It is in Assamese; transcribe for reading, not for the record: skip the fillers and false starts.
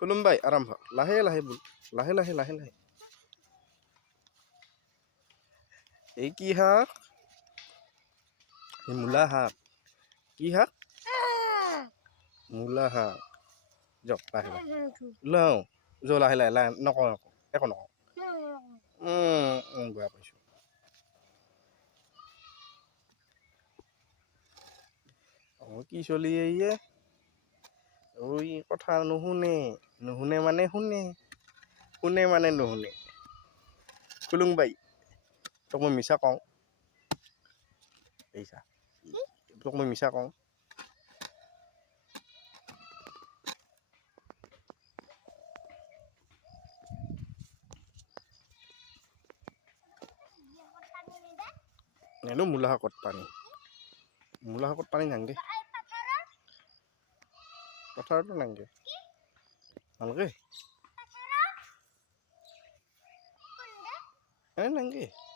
খুলুমবাই আৰম্ভ লাহে লাহে বল লাহে লাহে লাহে লাহে এই কি শাক এই মূলা শাক কি শাক মূলা শাক যাওক লাহে লাহে লওঁ যোৱা লাহে লাহে লাহে নকওঁ একো নকওঁ বেয়া পাইছোঁ অঁ কি চলি আহিয়ে ঐ কথা নুশুনে নুশুনে মানে শুনে শুনে মানে নুশুনে খুলুং বাই তোক মই মিছা কওঁ এইছা তোক মই মিছা কওঁ নেনো মূলা শাকত পানী নাংগে পথাৰতো নাংগে নালগে নাংগে